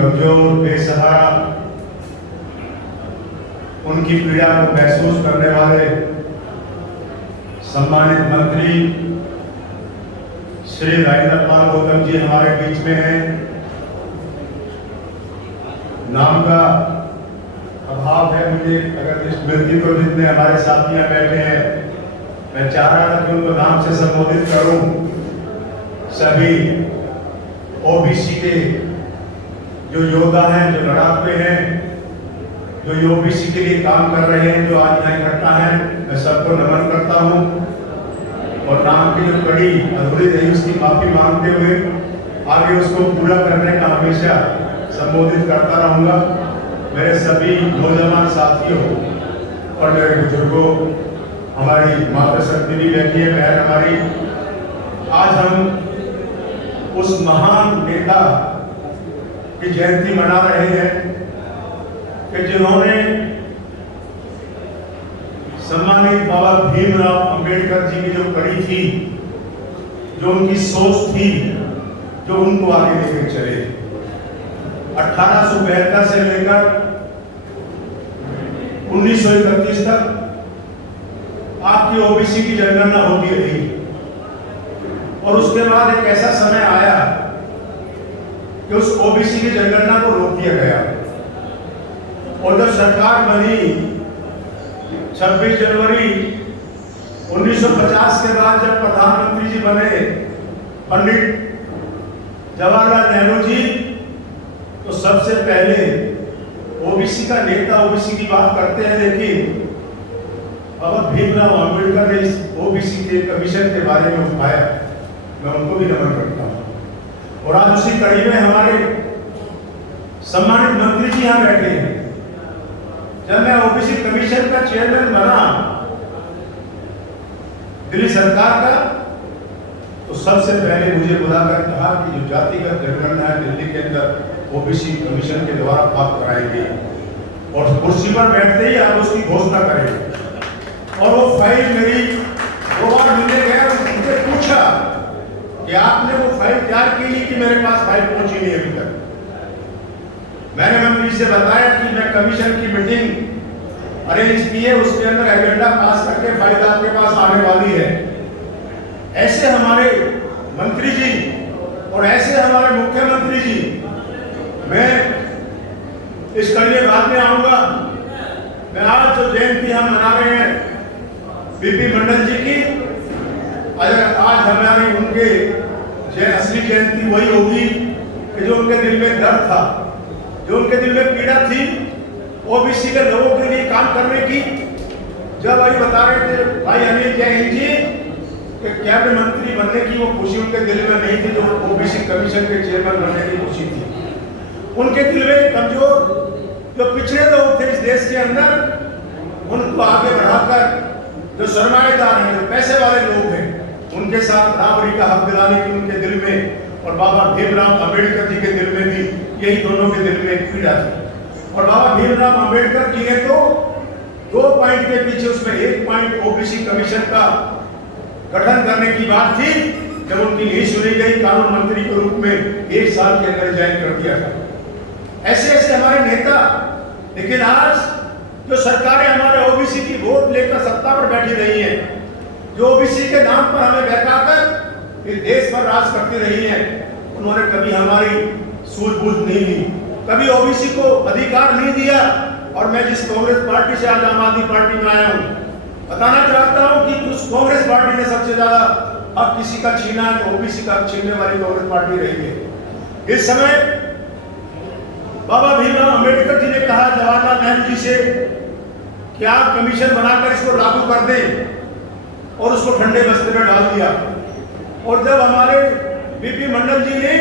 कमजोर, बेसहारा, उनकी पीड़ा को महसूस करने वाले सम्मानित मंत्री श्री राजेंद्र पाल गौतम जी हमारे बीच में हैं। नाम का अभाव है मुझे, अगर स्मृति को जितने हमारे साथियां बैठे हैं, मैं चाह रहा था कि उनको नाम से संबोधित करूं। सभी ओबीसी के जो योद्धा हैं, जो लड़ाके हैं, जो ओबीसी के लिए काम कर रहे हैं, जो आज यहाँ इकट्ठा हैं, मैं सबको नमन करता हूँ और नाम की जो कड़ी अधूरी रही उसकी माफी मांगते हुए आगे उसको पूरा करने का हमेशा संबोधित करता रहूँगा। मेरे सभी नौजवान साथियों और मेरे बुजुर्गों, हमारी माता शक्ति भी बैठी है, बहन हमारी, आज हम उस महान नेता की जयंती मना रहे हैं कि जिन्होंने सम्मानित बाबा भीमराव अंबेडकर जी की जो कड़ी थी, जो उनकी सोच थी, जो उनको आगे लेकर चले। 1872 से लेकर 1931 तक आपकी ओबीसी की जनगणना होती रही और उसके बाद एक ऐसा समय आया कि उस ओबीसी की जनगणना को रोक दिया गया और जब सरकार बनी 26 जनवरी 1950 के बाद जब प्रधानमंत्री जी बने पंडित जवाहरलाल नेहरू जी, तो सबसे पहले ओबीसी का नेता ओबीसी की बात करते हैं, लेकिन बाबा भीमराव अंबेडकर ने इस ओबीसी के कमीशन के बारे में उठाया। मैं उनको भी नमन करता हूँ और आज उसी कड़ी में हमारे सम्मानित मंत्री जी यहाँ बैठे हैं। जब मैं ओबीसी कमीशन का चेयरमैन बना दिल्ली सरकार का, तो सबसे पहले मुझे बुलाकर कहा कि जो जातिगत जनगणना है दिल्ली के अंदर ओबीसी कमीशन के द्वारा प्राप्त कराएंगे और कुर्सी पर बैठते ही आप उसकी घोषणा करेंगे। और वो फाइल मेरी 2 बार मिलने गया, उनसे पूछा कि आपने वो फाइल तैयार की नहीं, कि मेरे पास फाइल पहुंची नहीं अभी तक। मैंने मंत्री से बताया कि मैं कमीशन की मीटिंग अरेंज की है, उसके अंदर एजेंडा पास करके फाइल आपके पास आने वाली है। ऐसे हमारे मंत्री जी और ऐसे हमारे मुख्यमंत्री जी, मैं इस कड़ी में बाद में आऊंगा। मैं आज जो जयंती हम मना रहे हैं बीपी मंडल जी की, अगर आज हमारी उनके असली जयंती वही होगी कि जो उनके दिल में दर्द था, जो उनके दिल में पीड़ा थी ओबीसी के लोगों के लिए काम करने की। जब अभी बता रहे थे भाई अनिल जैन जी कि कैबिनेट मंत्री बनने की वो खुशी उनके दिल में नहीं थी, जो ओबीसी कमीशन के चेयरमैन बनने की खुशी थी। उनके दिल में कमजोर जो पिछड़े लोग थे इस देश के अंदर, उनको आगे बढ़ाकर जो सरमाएदार हैं, जो पैसे वाले लोग हैं, उनके साथ बराबरी का हक दिलाने की उनके दिल में और बाबा भीमराव अंबेडकर जी के दिल में भी यही दोनों के दिल में एक पीड़ा थी। और बाबा भीमराव अंबेडकर जी ने तो 2 पॉइंट के पीछे, उसमें 1 पॉइंट ओबीसी कमीशन का गठन करने की बात थी, जब उनकी नहीं सुनी गई, कानून मंत्री के रूप में 1 साल के अंदर रिजाइन कर दिया था। ऐसे ऐसे हमारे नेता, लेकिन आज जो सरकारें हमारे ओबीसी की वोट लेकर सत्ता पर बैठी रही हैं, जो ओबीसी के नाम पर हमें बहकाकर इस देश पर राज करती रही हैं, उन्होंने कभी हमारी सूझबूझ नहीं ली, कभी ओबीसी को अधिकार नहीं दिया। और मैं जिस कांग्रेस पार्टी से आज आम आदमी पार्टी में आया हूँ, बताना चाहता हूँ कि उस कांग्रेस पार्टी ने सबसे ज्यादा अब किसी का छीना है तो ओबीसी का छीनने वाली कांग्रेस पार्टी रही है। इस समय बाबा भीमराव अंबेडकर जी ने कहा जवाहरलाल नेहरू जी से कि आप कमीशन बनाकर इसको लागू कर दें और उसको ठंडे बस्ते में डाल दिया। और जब हमारे बीपी मंडल जी ने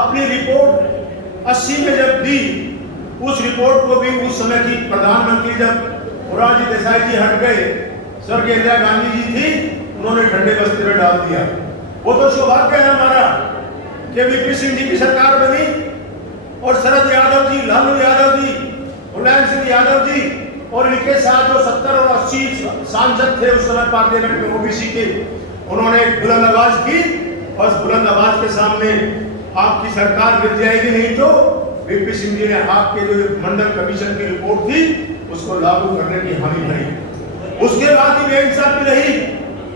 अपनी रिपोर्ट 80 में जब दी, उस रिपोर्ट को भी उस समय की प्रधानमंत्री जब मोरारजी देसाई जी हट गए, स्वर्गीय इंदिरा गांधी जी थी, उन्होंने ठंडे बस्ते में डाल दिया। वो तो सौभाग्य है हमारा कि वीपी सिंह जी की सरकार बनी और शरद यादव जी, लालू यादव जी, मुलायम सिंह यादव जी और इनके साथ जो 70 और 80 सांसद थे उस समय पार्लियामेंट में ओबीसी के, उन्होंने बुलंद आवाज की और बुलंद आवाज के सामने आपकी सरकार गिर जाएगी, नहीं तो वीपी सिंह जी ने आपके जो मंडल कमीशन की रिपोर्ट थी उसको लागू करने की हामी भरी। उसके बाद ही बेइंसाफी रही।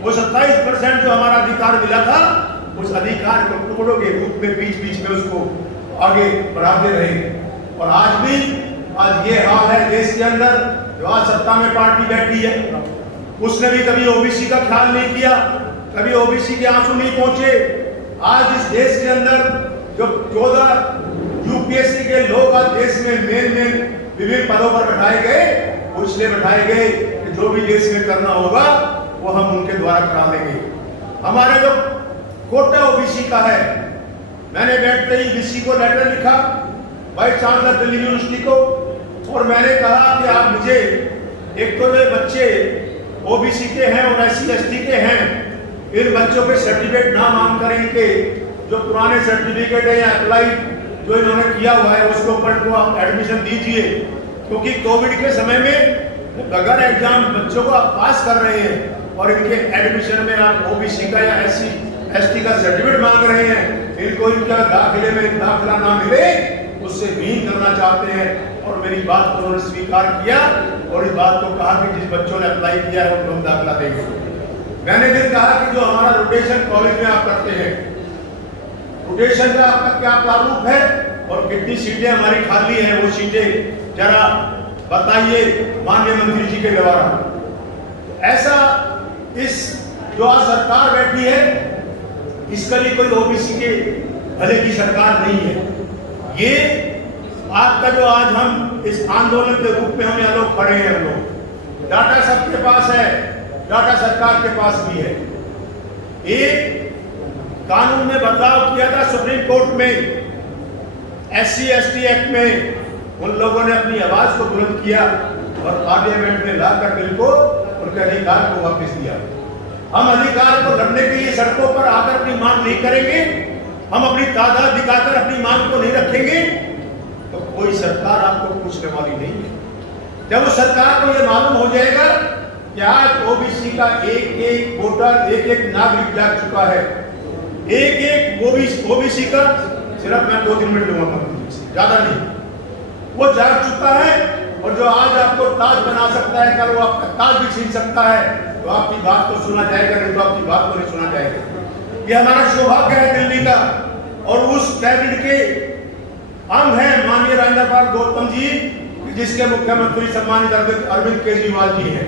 वो 27% जो हमारा अधिकार मिला था उस अधिकार को टुकड़ों के रूप में बीच बीच में उसको आगे बढ़ाते रहे। और आज ये हाल है देश के अंदर। जो आज सत्ता में पार्टी बैठी है उसने भी कभी ओबीसी का ख्याल नहीं किया, कभी ओबीसी के आंसू नहीं पहुंचे। आज इस देश के अंदर जो 14 यूपीएससी के लोग आज देश में मेन विभिन्न पदों पर बैठाए गए, वो इसलिए बैठाए गए कि जो भी देश में करना होगा वो हम उनके द्वारा करा लेंगे। हमारे जो कोटा ओबीसी का है, मैंने बैठते ही डीसी को लेटर लिखा, वाइस चांसलर दिल्ली यूनिवर्सिटी को, और मैंने कहा कि आप मुझे एक तो ये बच्चे ओबीसी के हैं और एससी एसटी के हैं, इन बच्चों के सर्टिफिकेट ना मांग करें कि जो पुराने सर्टिफिकेट है या अप्लाई जो इन्होंने किया हुआ है उसके ऊपर को आप एडमिशन दीजिए, क्योंकि कोविड के समय में बगैर एग्जाम बच्चों को आप पास कर रहे हैं और इनके एडमिशन में आप ओबीसी का या एससी एसटी का सर्टिफिकेट मांग रहे हैं। इनको इनका दाखिले में दाखिला ना मिले उससे विहीन करना चाहते हैं। और मेरी बात को उन्होंने स्वीकार किया और इस बात को कहा कि जिस बच्चों ने अप्लाई किया है उनको हम दाखिला देंगे। मैंने फिर कहा कि जो हमारा रोटेशन कॉलेज में आप करते हैं, रोटेशन का आपका क्या प्रारूप है और कितनी सीटें हमारी खाली हैं, वो सीटें जरा बताइए माननीय मंत्री जी के द्वारा। ऐसा इस जो आज सरकार बैठी है इसका लिए कोई ओबीसी के भले की सरकार नहीं है। ये आपका जो आज हम इस आंदोलन के रूप में हम यहाँ लोग खड़े हैं, हम लोग डाटा सबके पास है, डाटा सरकार के पास भी है। एक कानून में बदलाव किया था सुप्रीम कोर्ट में, एससी एसटी एक्ट में उन लोगों ने अपनी आवाज को बुलंद किया और पार्लियामेंट में लाकर बिल को उनके अधिकार को वापस दिया। हम अधिकार को लड़ने के लिए सड़कों पर आकर अपनी मांग नहीं करेंगे, हम अपनी तादाद दिखाकर अपनी मांग को नहीं रखेंगे तो कोई सरकार आपको पूछने वाली नहीं है। जब उस सरकार को यह मालूम हो जाएगा कि आज ओबीसी का एक एक वोटर, एक एक नागरिक जाग चुका है, एक एक ओबीसी का, सिर्फ मैं 2-3 मिनट लूंगा, ज्यादा नहीं, वो जाग चुका है। और जो आज आपको ताज बना सकता है कल वो आपका ताज भी छीन सकता है। तो आपकी बात को सुना जाएगा, नहीं तो आपकी बात को नहीं सुना जाएगा। ये हमारा सौभाग्य है दिल्ली का। और उस कैबिनेट के अंग है माननीय राज्यपाल गौतम जी, जिसके मुख्यमंत्री सम्मानित अरविंद केजरीवाल जी हैं।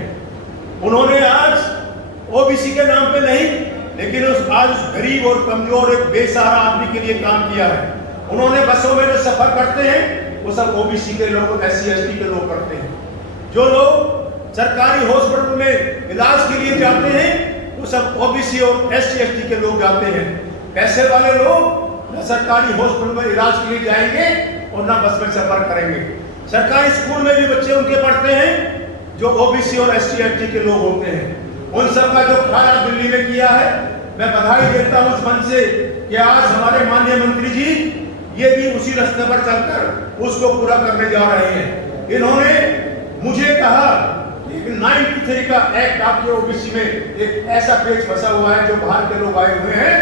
उन्होंने आज ओबीसी के नाम पे नहीं, लेकिन आज उस गरीब और कमजोर एक बेसहारा आदमी के लिए काम किया है। उन्होंने बसों में जो सफर करते हैं वो सब ओबीसी के लोग, एससी एसटी के लोग करते हैं। जो लोग सरकारी हॉस्पिटल में इलाज के लिए जाते हैं वो सब ओबीसी और एससी एसटी के लोग जाते हैं। पैसे वाले लोग न सरकारी हॉस्पिटल में इलाज के लिए जाएंगे और न बस में सफर करेंगे। सरकारी स्कूल में भी बच्चे उनके पढ़ते हैं जो ओबीसी और एससी एसटी के लोग होते हैं। उन सब का जो ख्याल दिल्ली में किया है, मैं बधाई देता हूं उस मन से कि आज हमारे माननीय मंत्री जी ये भी उसी रास्ते पर चलकर उसको पूरा करने जा रहे हैं। इन्होंने मुझे कहा कि 93 का एक्ट आपके ओबीसी में एक ऐसा पेज फंसा हुआ है, जो बाहर के लोग आए हुए हैं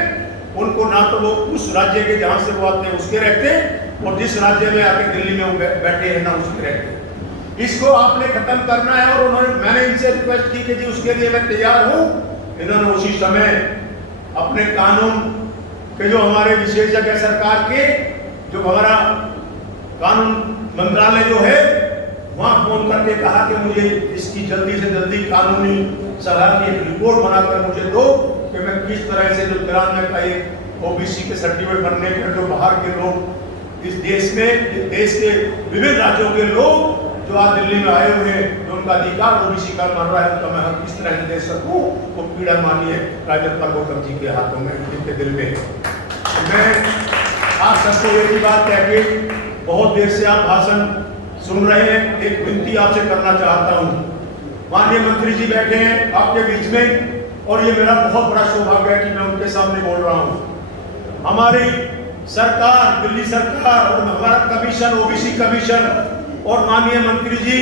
उनको ना तो वो उस राज्य के जहां से वो आते हैं उसके रहते हैं और जिस राज्य में आके दिल्ली में वो बैठे हैं ना उसके रहते हैं। इसको आपने खत्म करना है। और उन्होंने, मैंने इनसे रिक्वेस्ट की कि जी उसके लिए मैं तैयार हूं। इन्होंने उसी समय अपने कानून के जो हमारे विशेषज्ञ सरकार के, जो हमारा कानून मंत्रालय जो है, वहां फोन करके कहा कि मुझे इसकी जल्दी से जल्दी कानूनी सलाह की एक रिपोर्ट बनाकर मुझे दो कि मैं किस तरह से जो 93 का एक ओबीसी के सर्टिफिकेट बनने के जो बाहर के लोग इस देश में, देश के विभिन्न राज्यों के लोग जो आज दिल्ली में आए हुए हैं, जो उनका अधिकार ओबीसी का मर रहा है, उनका मैं हक किस तरह से दे सकूं, वो पीड़ा मानिए राज्यपाल गौतम जी के हाथों में, जिनके दिल में। मैं आप सबको ये भी बात कह के, बहुत देर से आप भाषण सुन रहे हैं, एक विनती आपसे करना चाहता हूँ। माननीय मंत्री जी बैठे हैं आपके बीच में और ये मेरा बहुत बड़ा सौभाग्य है कि मैं उनके सामने बोल रहा हूँ। हमारी सरकार, दिल्ली सरकार और हमारा कमीशन, ओबीसी कमीशन और माननीय मंत्री जी,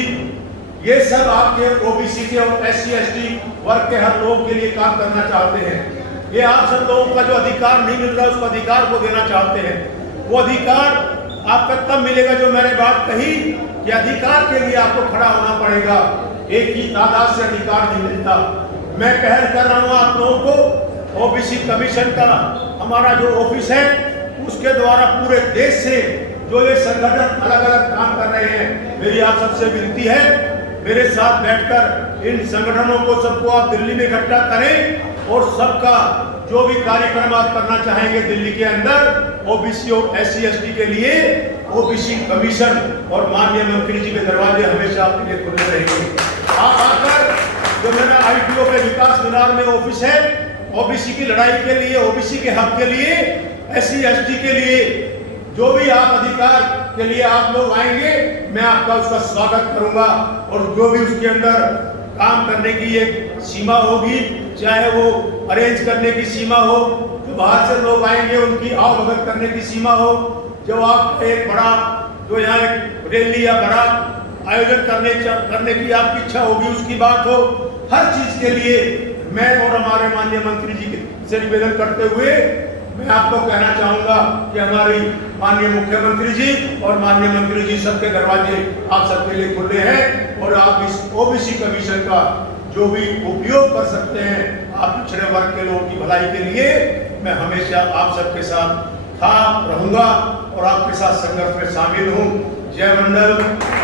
ये सब आपके ओबीसी के और एससी एसटी वर्ग के हर लोग के लिए काम करना चाहते हैं। ये आप सब लोगों का जो अधिकार नहीं मिल रहा है उसको अधिकार को देना चाहते हैं। वो अधिकार आपका तब मिलेगा जो मैंने बात कही कि अधिकार के लिए आपको खड़ा होना पड़ेगा। एक ही तादाद से अधिकार नहीं मिलता। मैं पहल कर रहा हूँ आप लोगों को, ओबीसी कमीशन का हमारा जो ऑफिस है उसके द्वारा पूरे देश से जो ये संगठन अलग अलग काम कर रहे हैं, मेरी आप सबसे विनती है मेरे साथ बैठकर इन संगठनों को सबको आप दिल्ली में इकट्ठा करें और सबका जो भी कार्यक्रम आप करना चाहेंगे दिल्ली के अंदर ओबीसी और SC ST के लिए ओबीसी कमीशन और माननीय मंत्री जी के दरवाजे हमेशा आपके लिए खुले रहेंगे। आप आकर जो मेरा ITO पे विकास मीनार में ऑफिस है, ओबीसी की लड़ाई के लिए, ओबीसी के हक के लिए, SC ST के लिए जो भी आप अधिकार के लिए आप लोग आएंगे, मैं आपका उसका स्वागत करूंगा और जो भी उसके अंदर काम करने की एक सीमा होगी, चाहे वो अरेंज करने की सीमा हो, जो बाहर से लोग आएंगे उनकी आवभगत करने की सीमा हो, जो आप एक बड़ा जो यहाँ एक रैली या बड़ा आयोजन करने की आपकी इच्छा होगी उसकी बात हो, हर चीज के लिए मैं और हमारे माननीय मंत्री जी से निवेदन करते हुए मैं आपको कहना चाहूंगा कि हमारी माननीय मुख्यमंत्री जी और माननीय मंत्री जी सबके दरवाजे आप सबके लिए खुले हैं और आप इस ओबीसी कमीशन का जो भी उपयोग कर सकते हैं आप पिछड़े वर्ग के लोगों की भलाई के लिए, मैं हमेशा आप सबके साथ था, रहूंगा और आपके साथ संघर्ष में शामिल हूँ। जय मंडल।